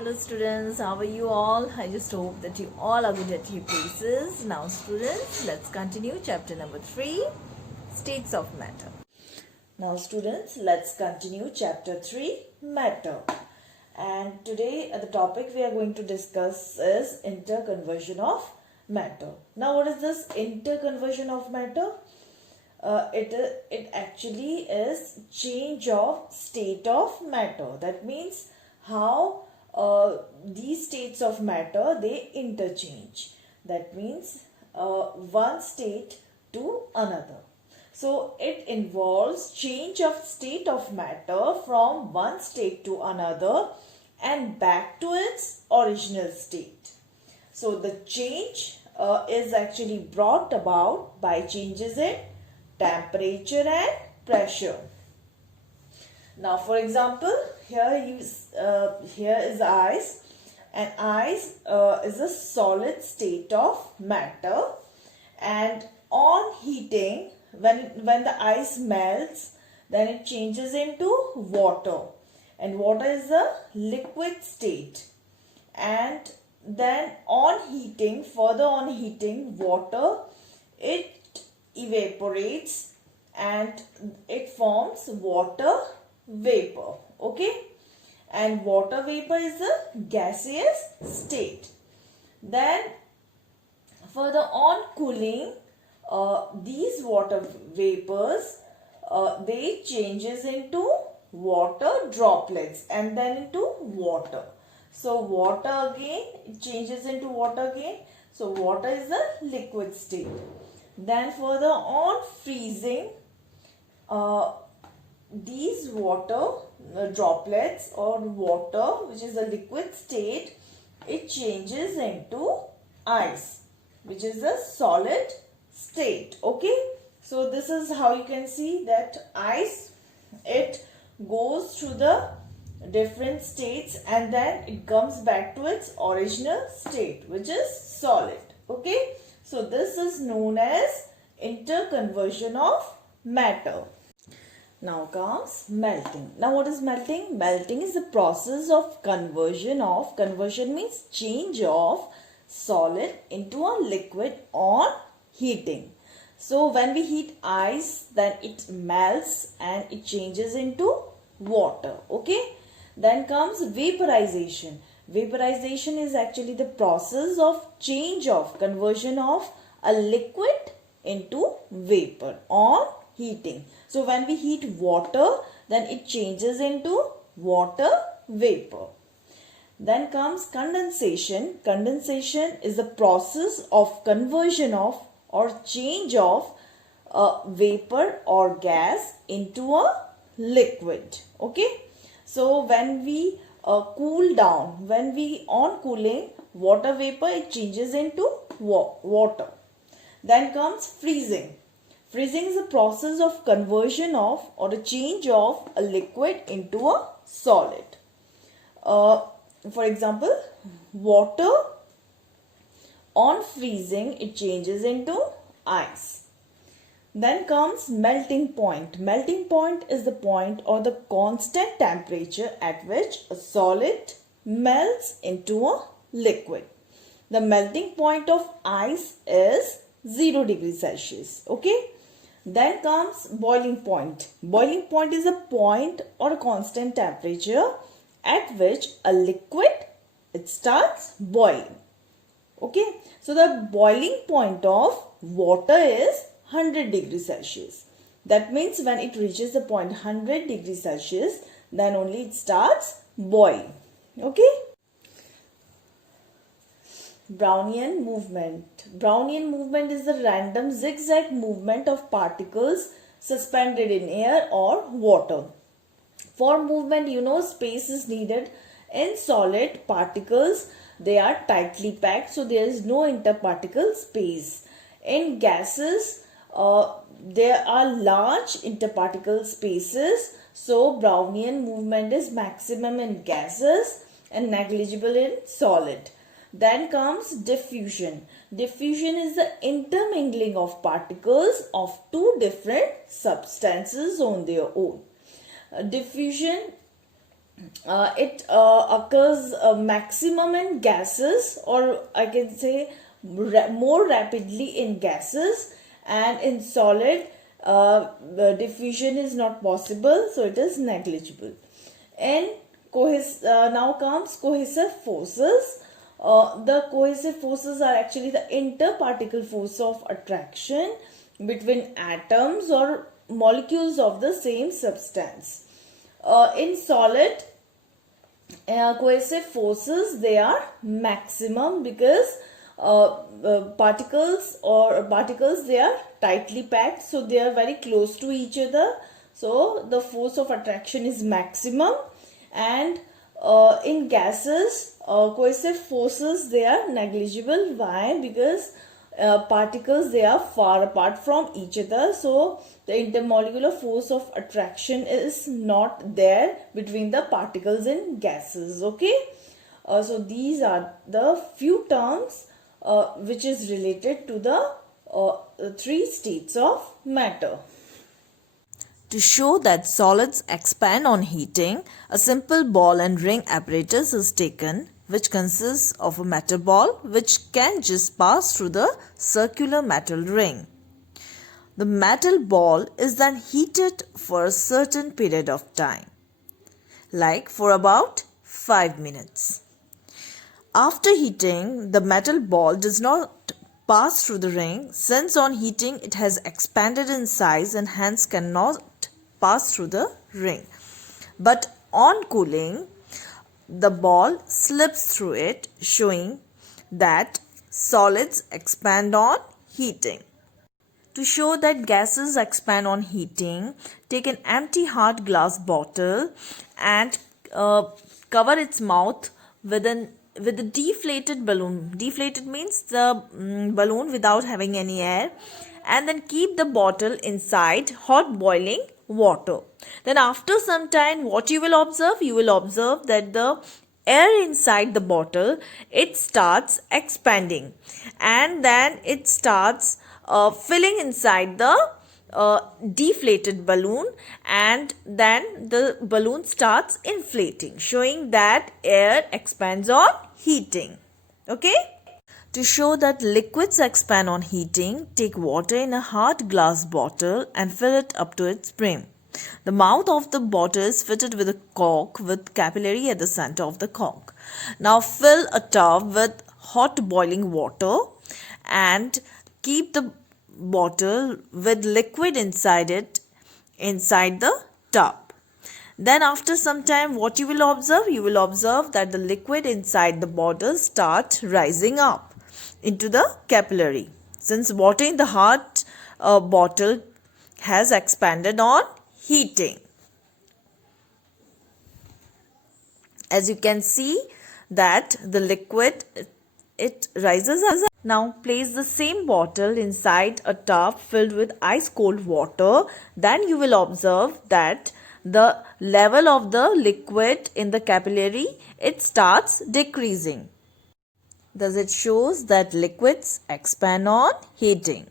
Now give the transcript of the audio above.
Hello students, how are you all? I just hope that you all are good at your places. Now students, let's continue chapter number 3, States of Matter. Now students, let's continue chapter 3, Matter. And today the topic we are going to discuss is interconversion of matter. Now what is this interconversion of matter? It actually is change of state of matter. That means how these states of matter they interchange. That means one state to another. So it involves change of state of matter from one state to another and back to its original state. So the change is actually brought about by changes in temperature and pressure. Now for example, here is ice, and ice is a solid state of matter, and on heating, when the ice melts, then it changes into water, and water is a liquid state. And then further on heating water, it evaporates and it forms water vapor. Okay, and water vapor is a gaseous state. Then further on cooling, these water vapors they changes into water droplets and then into water. So water again, it changes into water again. So water is a liquid state. Then further on freezing, these water droplets or water, which is a liquid state, it changes into ice, which is a solid state. Okay, so this is how you can see that ice, it goes through the different states and then it comes back to its original state, which is solid. Okay, so this is known as interconversion of matter. Now comes melting. Now what is melting? Melting is the process of conversion means change of solid into a liquid on heating. So when we heat ice, then it melts and it changes into water. Okay. Then comes vaporization. Vaporization is actually the process of conversion of a liquid into vapor on heating. So when we heat water, then it changes into water vapor. Then comes condensation. Condensation is the process of conversion of or change of vapor or gas into a liquid. Okay. So when we cool down, on cooling, water vapor, it changes into water. Then comes freezing. Freezing is a process of conversion of or a change of a liquid into a solid. For example, water on freezing, it changes into ice. Then comes melting point. Melting point is the point or the constant temperature at which a solid melts into a liquid. The melting point of ice is 0 degrees Celsius. Okay. Then comes boiling point. Boiling point is a point or a constant temperature at which a liquid, it starts boiling. Okay. So the boiling point of water is 100 degrees Celsius. That means when it reaches the point 100 degrees Celsius, then only it starts boiling. Okay. Brownian movement. Brownian movement is the random zigzag movement of particles suspended in air or water. For movement, space is needed. In solid particles, they are tightly packed, so there is no interparticle space. In gases, there are large interparticle spaces, so Brownian movement is maximum in gases and negligible in solid. Then comes diffusion. Diffusion is the intermingling of particles of two different substances on their own. Diffusion it occurs maximum in gases, or I can say more rapidly in gases, and in solid the diffusion is not possible, so it is negligible. And now comes cohesive forces. The cohesive forces are actually the interparticle force of attraction between atoms or molecules of the same substance. In solid, cohesive forces, they are maximum because particles they are tightly packed, so they are very close to each other, so the force of attraction is maximum. And in gases, cohesive forces, they are negligible. Why? Because particles, they are far apart from each other, so the intermolecular force of attraction is not there between the particles in gases. Okay, so these are the few terms which is related to the three states of matter. To show that solids expand on heating, a simple ball and ring apparatus is taken, which consists of a metal ball which can just pass through the circular metal ring. The metal ball is then heated for a certain period of time, like for about 5 minutes. After heating, the metal ball does not pass through the ring, since on heating it has expanded in size and hence cannot pass through the ring. But on cooling, the ball slips through it, showing that solids expand on heating. To show that gases expand on heating, take an empty hard glass bottle and cover its mouth with a deflated balloon. Deflated means the balloon without having any air, and then keep the bottle inside hot boiling water. Then after some time, what you will observe? You will observe that the air inside the bottle, it starts expanding, and then it starts filling inside the deflated balloon, and then the balloon starts inflating, showing that air expands on heating. Okay? To show that liquids expand on heating, take water in a hard glass bottle and fill it up to its brim. The mouth of the bottle is fitted with a cork with capillary at the center of the cork. Now fill a tub with hot boiling water and keep the bottle with liquid inside the tub. Then after some time, what you will observe? You will observe that the liquid inside the bottle starts rising up into the capillary, since water in the hot bottle has expanded on heating. As you can see that the liquid, it rises up. Now place the same bottle inside a tub filled with ice cold water. Then you will observe that the level of the liquid in the capillary, it starts decreasing. Thus it shows that liquids expand on heating.